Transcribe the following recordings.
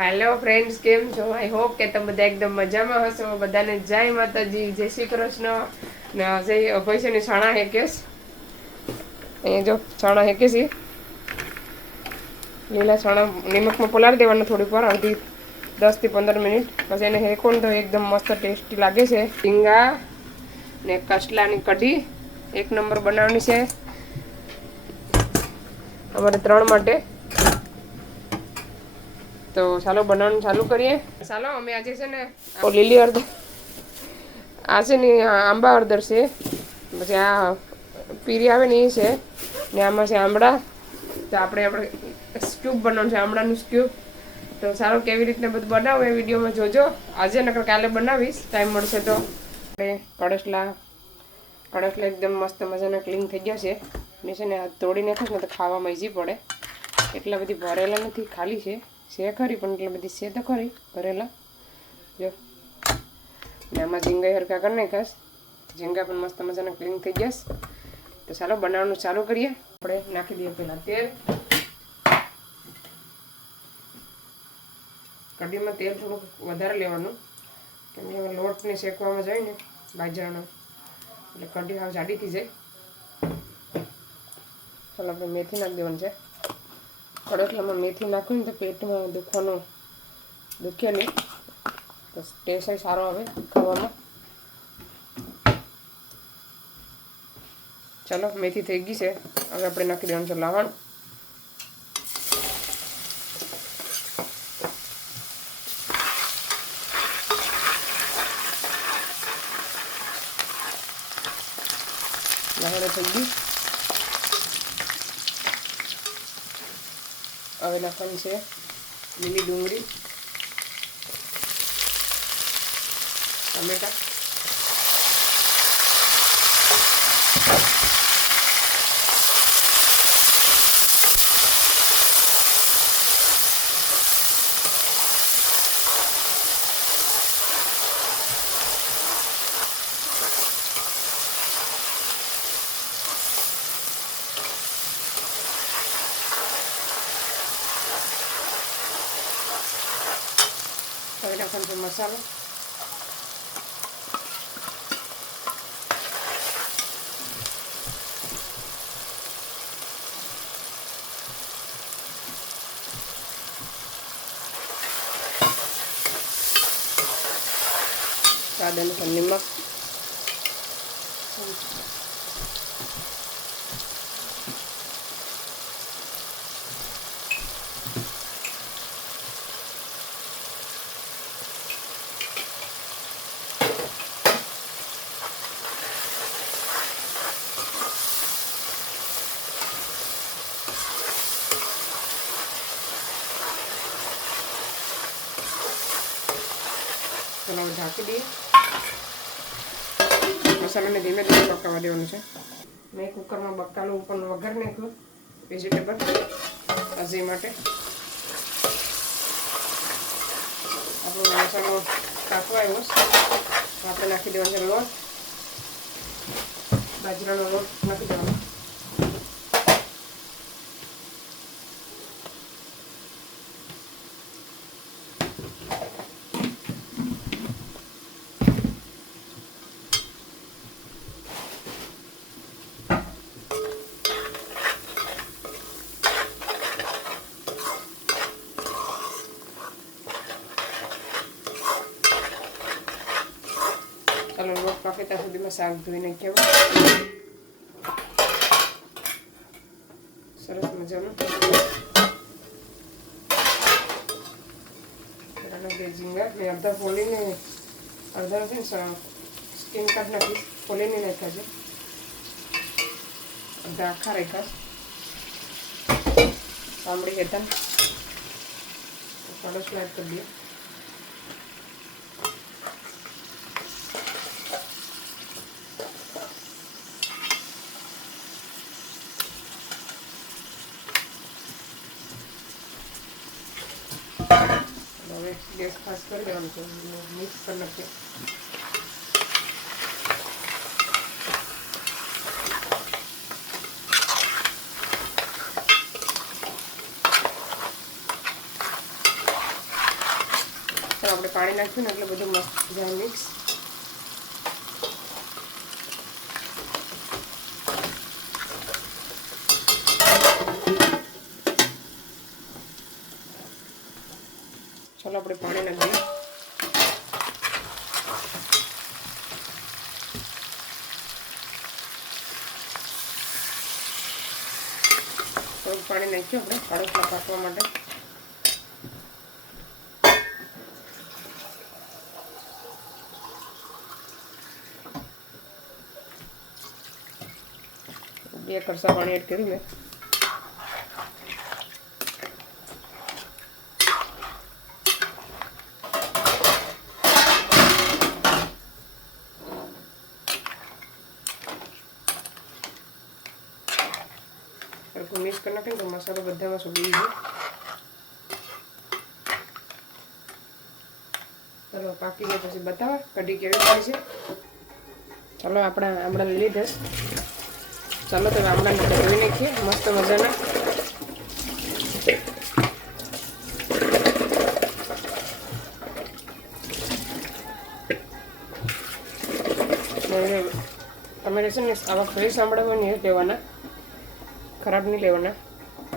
Hello friends, કેમ છો? I hope કે તમે બધા એકદમ મજામાં હશો. બધાને જય માતાજી, જય શ્રી કૃષ્ણ ને જય અભય છે ને છાણા હેકેશ. અહીંયા જો છાણા હેકે છે. લીલા ચણા નિમકમાં પલાળી દેવાના થોડીક વાર, અડધી 10 થી 15 મિનિટ. પછી એને હેકો તો એકદમ મસ્ત ટેસ્ટી લાગે છે. ઝીંગા ને કસલાની કઢી એક નંબર બનાવવાની છે અમારે 3 માટે. તો ચાલો બનાવવાનું ચાલુ કરીએ. ચાલો અમે આજે છે ને લીલી હળદર આ છે ને આંબા હળદર છે, પછી આ પીરી આવે ને એ છે ને આમાં છે આંબળા. તો આપણે સ્ક્યુબ બનાવવાનું છે, આમળાનું સ્ક્યુબ. તો સારું કેવી રીતના બધું બનાવું એ વિડીયોમાં જોજો. આજે નકર કાલે બનાવીશ, ટાઈમ મળશે તો. આપણે કડસલા એકદમ મસ્ત મજાના ક્લીન થઈ ગયા છે. મેં છે ને તોડી નાખીશ ને તો ખાવામાં ઈઝી પડે. એટલા બધી ભરેલા નથી, ખાલી છે ખરી પણ એટલી બધી છે તો ખરી ભરેલા. જો ને આમાં ઝીંગા હરકા કરી નાખાશ. ઝીંગા પણ મસ્ત મજાના ક્લીન થઈ ગયા. તો ચાલો બનાવવાનું ચાલુ કરીએ. આપણે નાખી દઈએ પહેલાં તેલ. કઢીમાં તેલ થોડુંક વધારે લેવાનું, કેમ કે લોટને શેકવામાં જાય ને બાજરાનો, એટલે કઢી હાવ જાડી થઈ જાય. ચાલો આપણે મેથી નાખી દેવાનું છે. કડકલામાં મેથી નાખું ને તો પેટમાં દુખે નહીં, તો ટેસ્ટ સારો આવે ખાવામાં. ચાલો મેથી થઈ ગઈ છે. હવે આપણે નાખી દેવાનું છે લવણ. લવણ થઈ ગઈ. હવે નાખવાની છે લીલી ડુંગળી, ટમેટા, હવે નાખવાનો છે મસાલો. સ્વાદ અનુસાર નિમક. ચલો ઢાંકી દઈએ. મસાલાને ધીમે ધીમે પકાવવા દેવાનું છે. મેં કુકરમાં બકાલું ઉપર વઘાર નાખ્યું વેજીટેબલ અજી માટે. આપણો મસાલો કાપવા આવ્યો, આપણે નાખી દેવાનો છે લોટ. બાજરાનો લોટ નાખી દેવાનો. ચાલો લોટ પાકે ત્યાં સુધીમાં શાક ધોઈને કેવું સરસ મજાનું. ઝીંગા મેં અડધા ફોલીને, અડધા છે ને સ્કીન કાઢ નાખી, ફોલીને નાખ્યા છે. અડધા આખા રાખ્યા. તાંબડી હેઠળ કડસલા એડ કરી દઈએ. હવે ગેસ ખાસ કરી દેવાનું છે, મિક્સ કરી નાખીએ. આપણે પાણી નાખ્યું ને એટલે બધું મસ્ત જાય મિક્સ. ચાલો આપણે પાણી નાખી દઈએ. થોડુંક પાણી નાખ્યું આપણે અડસલા પાકવા માટે. બે કરસા પાણી એડ કર્યું મેં. મિક્સ કરી નાખીને તો મસાલો બધામાં સુગી જાય. ચાલો પાકી જાય પછી બતાવો કઢી કેવી થાય છે. ચાલો આપણા આમળા લઈ લીધા. ચાલો તો આમળાને ધોઈ નાખીએ મસ્ત મજાના. તમે રહેશે ને આવા ફ્રેશ આમળા હોય ને એ લેવાના, ખરાબ નહીં લેવાના.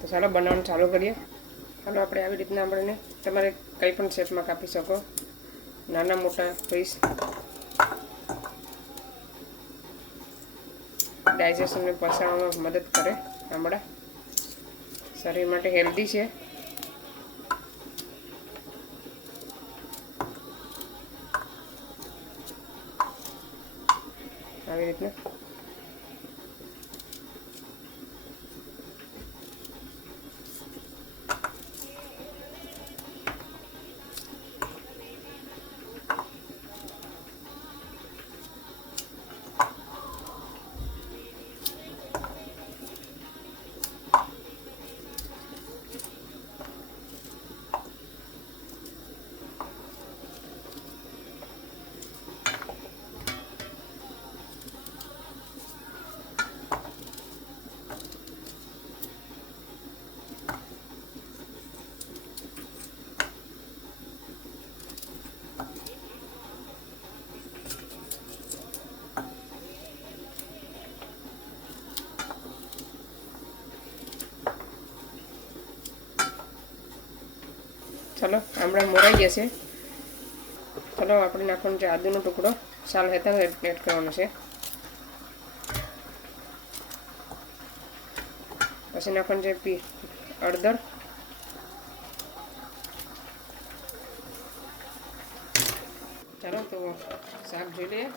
તો ચાલો બનાવવાનું ચાલુ કરીએ. ચાલો આપણે આવી રીતના આમળાને તમારે કંઈ પણ શેપમાં કાપી શકો, નાના મોટા પીસ. ડાયજેશનને પચાવવામાં મદદ કરે આમળા, શરીર માટે હેલ્ધી છે. આવી રીતના ચલો આમળા મોરાઈ ગયા છે. ચલો આપણે નાખવાનો છે આદુનો ટુકડો, સાલ હેતા એડ કરવાનો છે. પછી નાખવાનું છે હળદર, ચાલો તો શાક જોઈ લઈએ.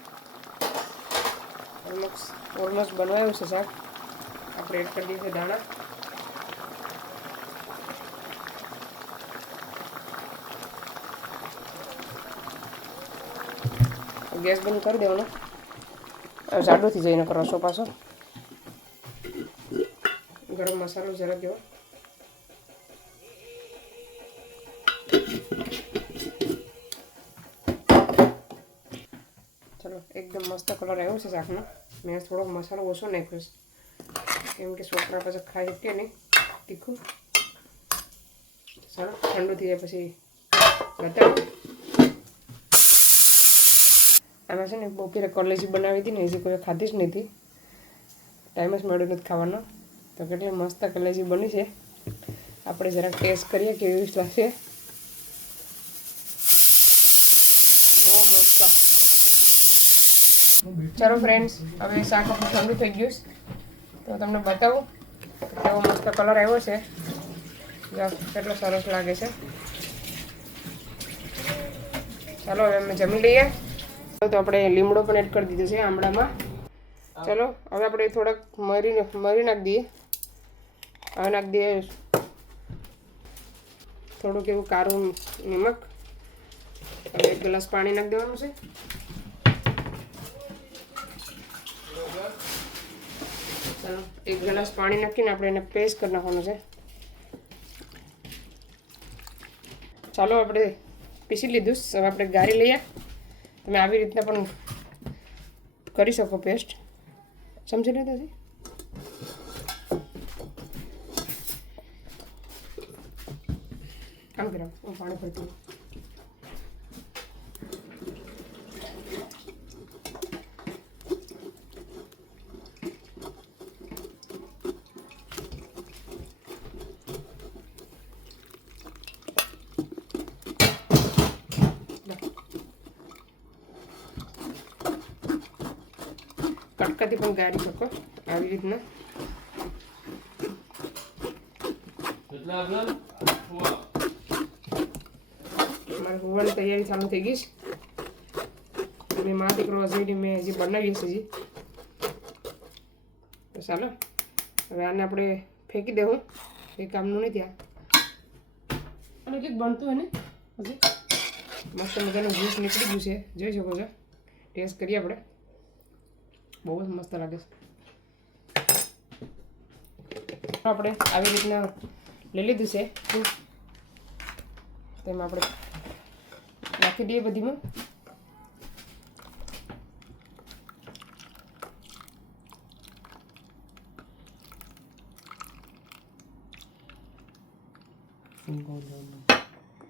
ઓલમોસ્ટ બનાવ્યું છે શાક. આપણે એડ કરી દઈએ દાણા. ગેસ બંધ કરી દેવાનો, જાડો થઈ જાય. નકર રસો પાછો. ગરમ મસાલો જરા દેવો. ચલો એકદમ મસ્ત કલર આવ્યો છે શાકનો. મેં થોડોક મસાલો ઓછો નાખ્યો છે, કેમ કે છોકરા પછી ખાઈ શકે નહીં તીખું. ચાલો ઠંડુ થઈ જાય પછી બતાવો. આમાં છે ને બપોરે કલેજી બનાવી હતી ને, એ કોઈ ખાધી જ નથી, ટાઈમ જ મળ્યો નથી ખાવાનો. તો કેટલી મસ્ત કલેજી બની છે. આપણે જરાક ટેસ્ટ કરીએ કેવી લાગશે. બહુ મસ્ત. ચાલો ફ્રેન્ડ્સ, હવે શાક આપણું ઠંડુ થઈ ગયું તો તમને બતાવું કેવો મસ્ત કલર આવ્યો છે. કેટલો સરસ લાગે છે. ચાલો હવે અમે જમી લઈએ. તો આપણે લીમડો પણ એડ કરી દીધો છે આમળામાં. ચલો હવે આપણે થોડાક મરી નાખી દઈએ. હવે નાખી દઈએ થોડુંક એવું કારું નમક. હવે 1 ગ્લાસ પાણી નાખી દેવાનું છે. ચાલો 1 ગ્લાસ પાણી નાખીને આપણે એને પેસ્ટ કરી નાખવાનું છે. ચાલો આપણે પીસી લીધું. હવે આપણે ગાળી લઈએ. તમે આવી રીતના પણ કરી શકો પેસ્ટ. સમજી લીધું છે. આમ કરો હું પાણી ભરતી. કટકાથી પણ ગાળી શકો આવી રીતના. મારે હોવાની તૈયારી ચાલુ થઈ ગઈ છે. મેં મા દીકરો હજી મેં હજી બનાવીએ છીએ હજી. તો ચાલો હવે આને આપણે ફેંકી દેવું, એ કામનું નથી. અને કંઈક બનતું હોય ને હજી મસ્ત મજાનું જ્યુસ નીકળી ગયું છે, જોઈ શકો છો. ટેસ્ટ કરીએ આપણે, બહુ જ મસ્ત લાગે છે. આપણે આવી રીતના લઈ લીધું છે, તેમાં આપણે નાખી દઈએ બધીમાં.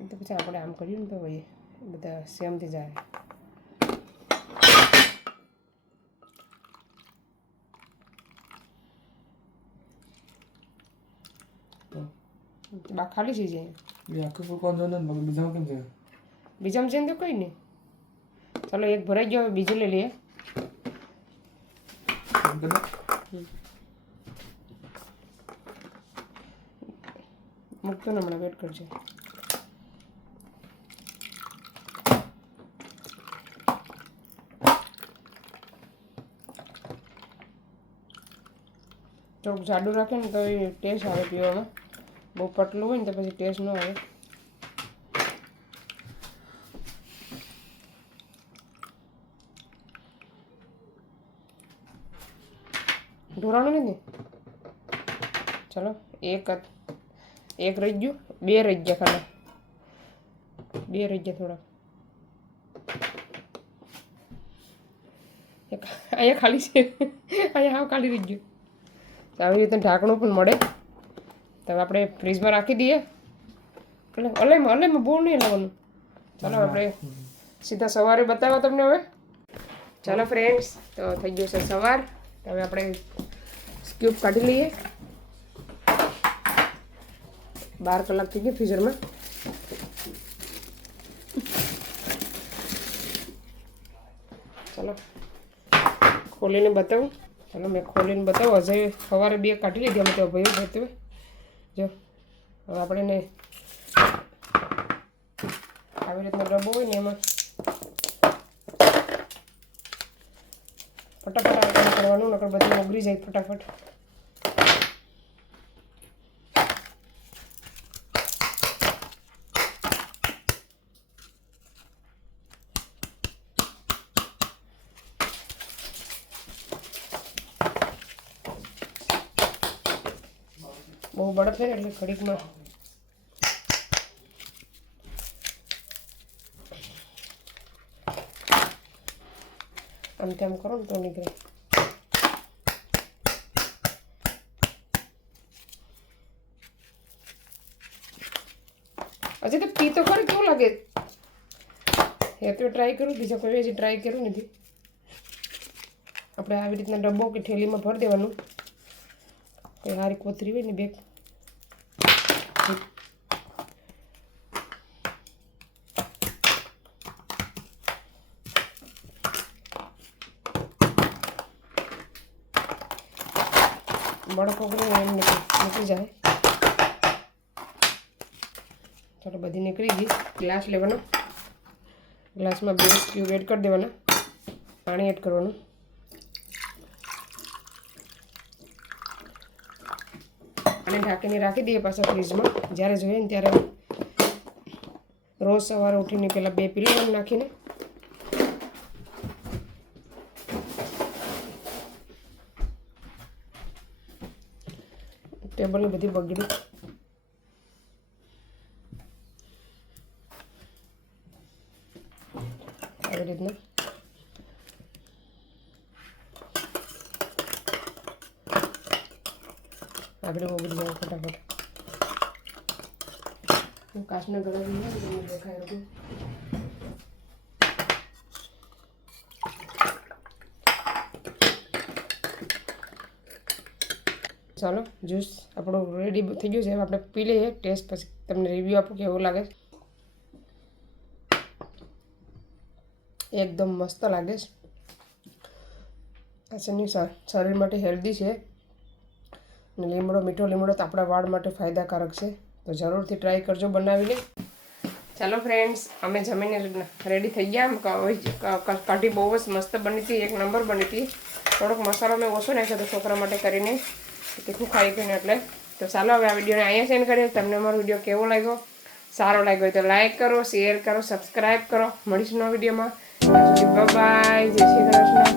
તો પછી આપણે આમ કર્યું ને તો ભાઈ બધા સેમ થઈ જાય. બા ખાલી છે બીજામાં છે ને તો કંઈ નહીં. ચાલો એક ભરાઈ ગયો, હવે બીજું લઈ લઈએ. મૂકતો ને હમણાં વેટ કરજો. થોડુંક જાડું રાખે ને તો એ ટેસ્ટ આવે પીવામાં. બહુ પતલું હોય ને તો પછી ટેસ્ટ ન આવે. ઢોરાણું નથી. ચલો એક રહી ગયું, બે રહી ગયા ખાલી, બે રહી ગયા થોડા. અહીંયા ખાલી છે, અહીંયા હાવ ખાલી રહી ગયું. આવી રીતે ઢાંકણું પણ મળે. તો આપણે ફ્રીજમાં રાખી દઈએ. એટલે અલેમાં બહુ નહીં લાવવાનું. ચાલો આપણે સીધા સવારે બતાવો તમને હવે. ચાલો ફ્રેન્ડ્સ, તો થઈ ગયું છે સવાર. હવે આપણે સ્ક્યુબ કાઢી લઈએ. 12 કલાક થઈ ગઈ ફ્રીઝરમાં. ચાલો ખોલીને બતાવું. ચાલો મેં ખોલીને બતાવું. હજે સવારે 2 કાઢી લીધી અમે તો ભાઈ જતું. જો હવે આપણે એને આવી રીતનો ડબ્બો હોય ને એમાં ફટાફટ આ કરવાનું, નકર બધું ઓગળી જાય ફટાફટ. બહુ બળદ થાય એટલે ઘડીકમાં આમ તેમ કરો ને તો નીકળે. હજી તો પી તો ખરી કેવું લાગે. એ તો ટ્રાય કરું, બીજા કોઈ હજી ટ્રાય કર્યું નથી. આપણે આવી રીતના ડબ્બો કે થેલીમાં ભરી દેવાનું. કોઈ હારી કોથરી હોય ને બેગ. બળક ઓગળી એમ નીકળી જાય. ચાલો બધી નીકળી ગઈ. ગ્લાસ લેવાનો, ગ્લાસમાં 2 સ્ક્યુબ એડ કરી દેવાના, પાણી એડ કરવાનું. અને ઢાંકીને રાખી દઈએ પાછા ફ્રીજમાં. જ્યારે જોઈએ ને ત્યારે રોજ સવારે ઉઠીને પહેલાં 2 પી લેવાનું નાખીને. ટેબલની બધી બગડી આવી રીતના. આપણે બગડી જાય ફટાફટ. કાચના ગળા દેખાય રહ્યું. ચાલો જ્યુસ આપણું રેડી થઈ ગયું છે. હવે આપણે પી લઈએ. ટેસ્ટ પછી તમને રિવ્યૂ આપું કેવું લાગે. એકદમ મસ્ત લાગે છે. આ છે ને શરીર માટે હેલ્ધી છે અને લીમડો મીઠો લીમડો તો આપણા વાળ માટે ફાયદાકારક છે. તો જરૂરથી ટ્રાય કરજો બનાવીને. ચાલો ફ્રેન્ડ્સ, અમે જમીને રેડી થઈ ગયા. કઢી બહુ જ મસ્ત બની હતી, એક નંબર બની હતી. થોડોક મસાલો મેં ઓછો નાખ્યો તો છોકરા માટે કરીને, તીખું ખાઈ ગયું એટલે. તો ચાલો હવે આ વિડીયોને અહીંયા સેન્ડ કરીએ. તમને અમારો વિડીયો કેવો લાગ્યો, સારો લાગ્યો હોય તો લાઈક કરો, શેર કરો, સબસ્ક્રાઈબ કરો. મળીશું નવા વિડીયોમાં. બાય, જય શ્રી કૃષ્ણ.